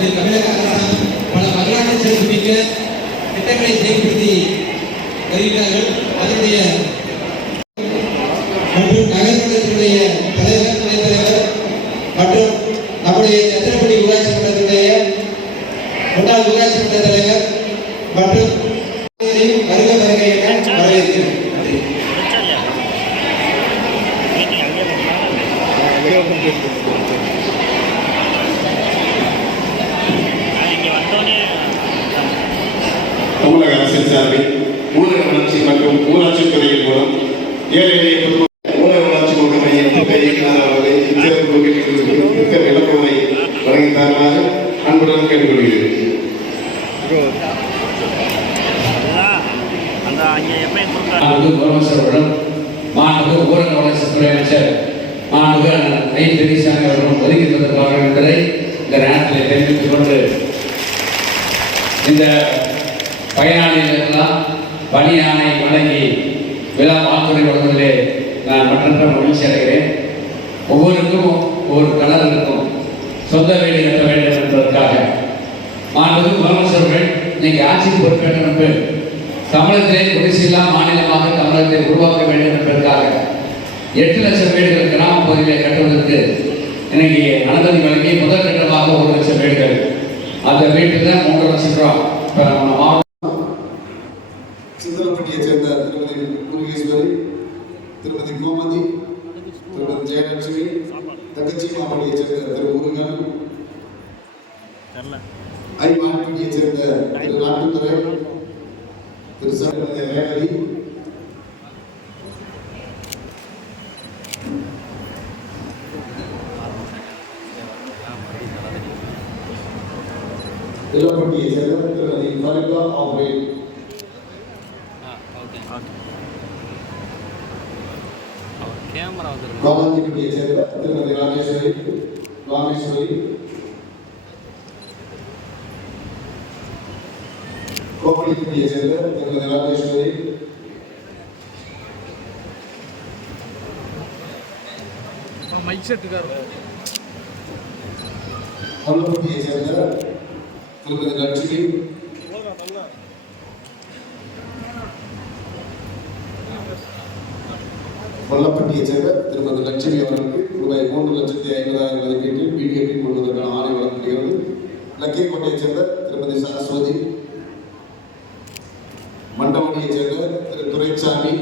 நமது தமிழக அரசாங்கம் பல வரலாற்று சிறப்புமிக்க திட்டங்களை செயல்படுத்தி வருகிறார்கள். அதனுடைய மற்றும் நகர்மன்றத்தினுடைய தலைவர் துணைத் தலைவர் மற்றும் நம்முடைய சத்திரப்படி ஊராட்சி மன்றத்தினுடைய முன்னாள் ஊராட்சி மன்ற தலைவர் மற்றும் தமிழக அரசின் சார்பில் ஊரக வளர்ச்சி மற்றும் ஊராட்சி துறையின் மூலம் ஏழை எளிய ஊரக வளர்ச்சி முகமை திட்ட இயக்குநர் அவர்களை இச்சிறப்பு வகுப்பிற்கு மிக்க விளக்கங்களை வழங்கி தருமாறு அன்புடன் கேட்டுக்கொள்கிறேன். அதுதான் அந்த ஊரக வளர்ச்சித்துறை அமைச்சர் மாண்புமிகு ஐ பெரியசாமி அவர்களும் ஒதுக்கி தந்திருப்பார்கள் என்பதை இந்த நேரத்தில் தெரிவித்துக் கொண்டு இந்த பயனாளிகளுக்கெல்லாம் பணி ஆணை வழங்கி விழா வாழ்த்துறை வழங்குவதிலே நான் மற்றற்ற மகிழ்ச்சி அடைகிறேன். ஒவ்வொருக்கும் ஒவ்வொரு கலர் இருக்கும். சொந்த வீடு கட்ட வேண்டும் என்பதற்காக. மாண்புமிகு முதலமைச்சர்கள் இன்னைக்கு ஆட்சி பொறுப்பேற்ற என்று தமிழகத்திலே குடிசில்லா மாநிலமாக தமிழகத்தை உருவாக்க வேண்டும் என்பதற்காக எட்டு லட்சம் வீடுகள் கிராம பகுதியில் கட்டுவதற்கு இன்னைக்கு அனுமதி வழங்கி முதல் கட்டமாக ஒரு லட்சம் வீடுகள். அந்த வீட்டுக்கு மூன்று லட்சம் ரூபாய் இப்போ நம்ம மாவட்ட சிந்தலப்பட்டியைச் சேர்ந்த திருமதி முருகேஸ்வரி திருமதி கோமதி திருமதி ஜெயலட்சுமி தங்கச்சி மாவட்டியைச் சேர்ந்த திரு முருகன் தெரில ஐமாவட்டியைச் சேர்ந்த திரு நாட்டுத்துறை திரு சரவண ரேவதி திலப்பட்டியைச் சேர்ந்த திருமதி ஃபரிதா ஆப்ரேட் கேமரா வந்துருக்கு காமந்திக்குடியை சேர்ந்த திருமதி ராஜேஸ்வரி ராமேஸ்வரி. கோமலிக்குடியை சேர்ந்த திருமதி ராஜேஸ்வரி மைக் செட்டுக்காரு கொல்லப்பட்டியை சேர்ந்த திருமதி லட்சுமி. கொல்லப்பட்டியை சேர்ந்த திருமதி லட்சுமி அவர்களுக்கு ரூபாய் மூன்று லட்சத்தி ஐம்பதாயிரம் ஒதுக்கீட்டில் பிடிஎப்பி கொள்வதற்கான ஆணை வழங்கப்படுகிறது லக்கியக்கோட்டையைச் சேர்ந்த திருமதி சரஸ்வதி மண்டபடியைச் சேர்ந்த திரு துரைசாமி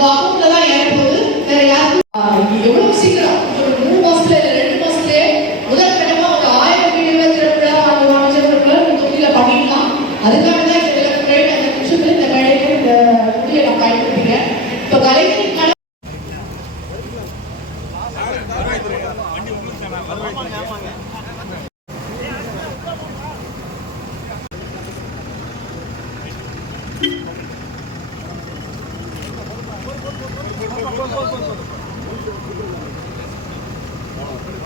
உங்க அக்கௌண்ட்ல தான் ஏறப்போகுது. வேற யாருக்கும் எவ்வளவு சீக்கிரம்? ஒரு மூணு மாசத்துல இல்ல ரெண்டு மாசத்துலயே முதல் கட்டமா ஒரு ஆயிரம் வீடுகளை திறப்புல இந்த தொகுதியில பண்ணிடலாம் அதுக்காக தான் இந்த விளக்குறை அந்த நிமிஷத்துல இந்த கழிவு இந்த தொகுதியை நான் பயன்படுத்திக்கிறேன். இப்போ கலை Thank you.